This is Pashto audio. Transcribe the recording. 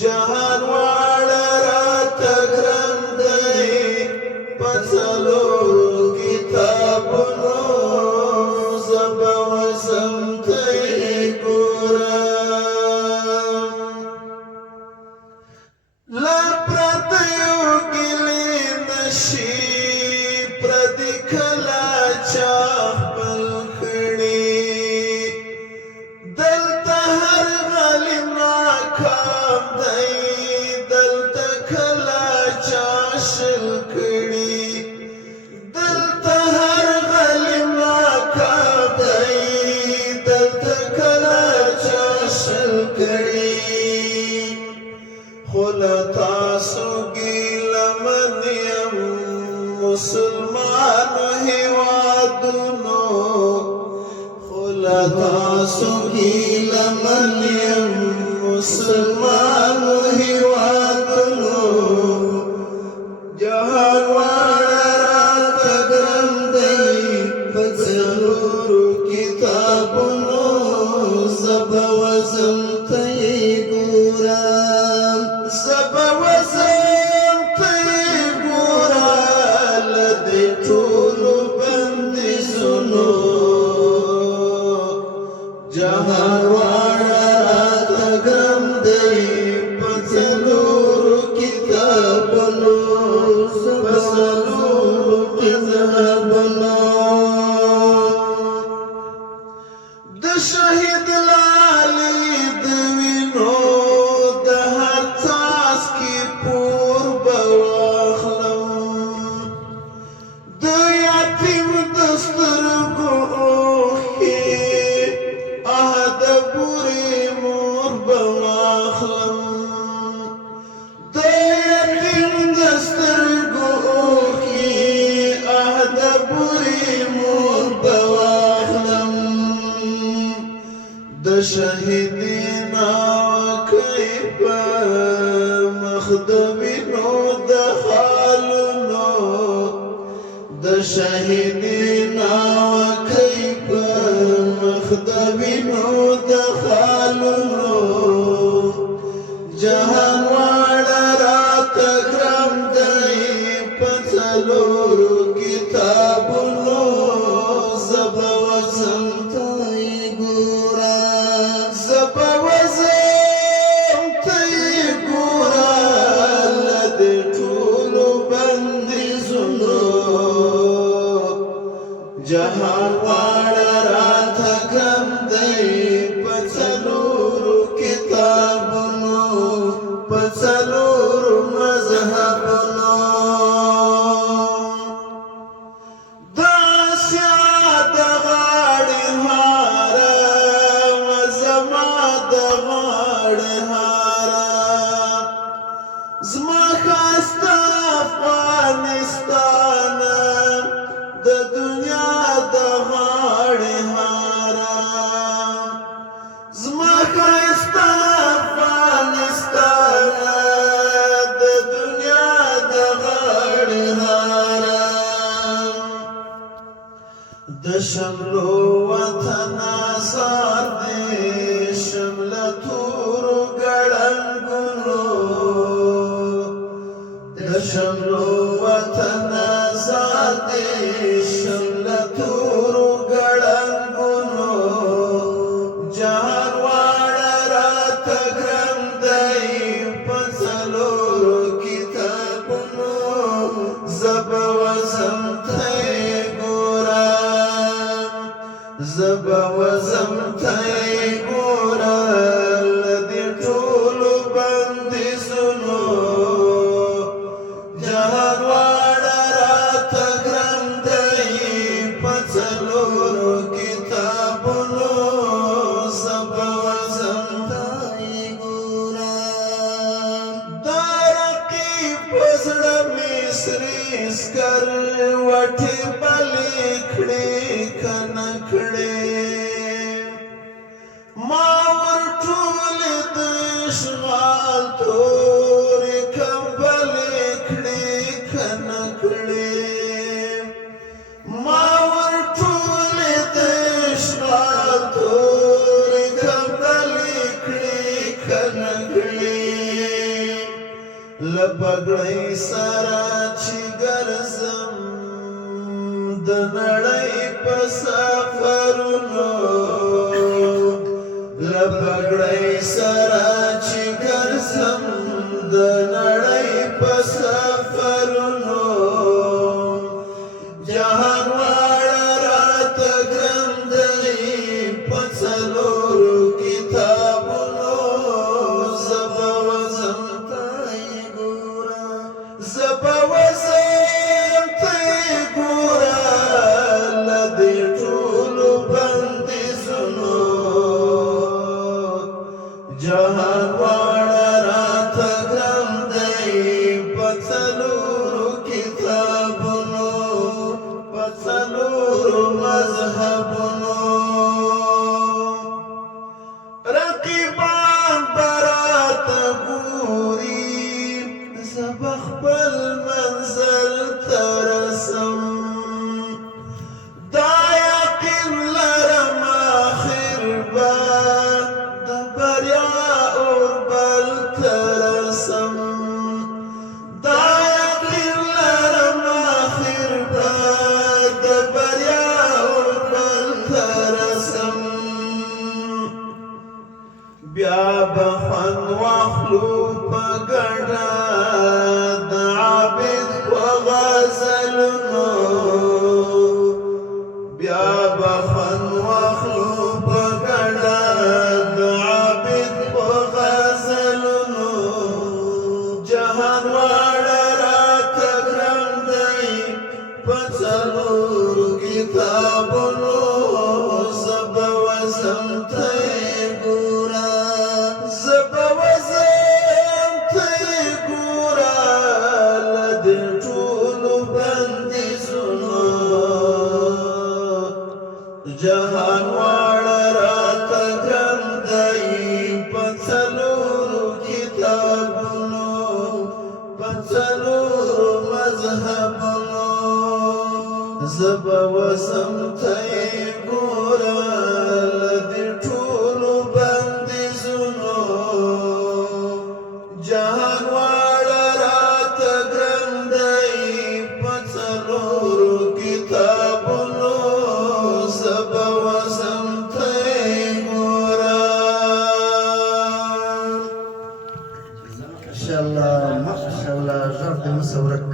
جهان واړه راته ګران دی په څلورو کتابونو زه به وسم ته یې ګورم له پردیو ګیلې نشي پردي کله چا خپل کړي دلته هر غلیم ناکام دی دلته کله چا شل کړي دلته هر غلیم ناکام دی دلته کله چا شل کړي خو له تاسو ګیله من یم مسلمانو هېوادونو خو له تاسو ګیله من یم مسلمانو هېوادونو جهان واړه راته ګران دی په څلورو کتابونو زه به وزم ته یې ګورم زه به وزم ته یې ګورم له دې ټولو بندیزونو جهان واړه راته ګران دی په څلورو کتابونو په څلورو کتابونو د شهید لالي د وینو د هر څاڅکي پور به واخلم د یتیم د سترګو اوښکې د بورې مور به واخلم د یتیم د سترګو اوښکې د بورې مور به واخلم د شهیدي ناوکۍ په مخ د وینو د خالونو د شهیدي ناوکۍ په مخ د وینو د خالونو جهان واړه راته ګران دی په څلورو کتابونو زه به وزم ته یې ګورم زه به وزم ته یې ګورم له دې ټولو بندیزونو جهان واړه راته ګران دی په څلورو کتابونو په څلورو مذهبونو د آسیا د غاړې هاره زما د غاړې هاره زما ښایسته افغانستان د دنیا د غاړې هاره زما ښایسته افغانستان د دنیا د غاړې هاره د شملو وطن آزاد دی شمله تورو ګړنګونو د شملو وطن آزاد دی شمله تورو ګړنګونو جهان واړه راته ګران دی په څلورو کتابونو زه به وزم ته یې ګورم زه به وزم ته یې ګورم له دې ټولو بندیزونو جهان واړه راته ګران دی په څلورو کتابونو زه به وزم ته یې ګورم د رقیب په زړه مې سرې سکروټې بلې کړې که نه کړې ما ورټولې د اشغال تورې کمبلې کړې که نه کړې ما ورټولې د اشغال تورې کمبلې کړې که نه کړې لپګړی سره چې ګرځم د نړۍ په سفرونو لپګړی سره چې ګرځم د نړۍ په سفرونو جهان واړه راته ګرم دی په څلورو کتابونو زه به وځم ته یې ګوره زه به وځم ته یې ګوره له دې ټولو بندیزونو جهان واړه راته ګرم دی په څلورو کتابونو په څلورو مذهبونو رقیبان به راته ګوري زه به خپل منزل ته رسم دا یقین لرم آخر به د بریا اوربل ته رسم دا یقین لرم آخر به د بریا اوربل ته رسم بیا به خوند واخلو په ګډه د عابد په غزلونو بیا به خوند واخلو په ګډه د عابد په غزلونو جهان واړه راته ګرم دی په څلورو کتابونو زه به وځم ته یې ګوره زه به وځم ته یې ګوره له دې ټولو بندیزونو جهان واړه راته ګرم دی په څلورو کتابونو په څلورو مذهبونو زه به وځم ته یې ګوره له دې ټولو بندیزونو جهان واړه راته ګرم دی په څلورو کتابونو زه به وځم ته یې ګوره ماشاءالله غږ دې مه ورک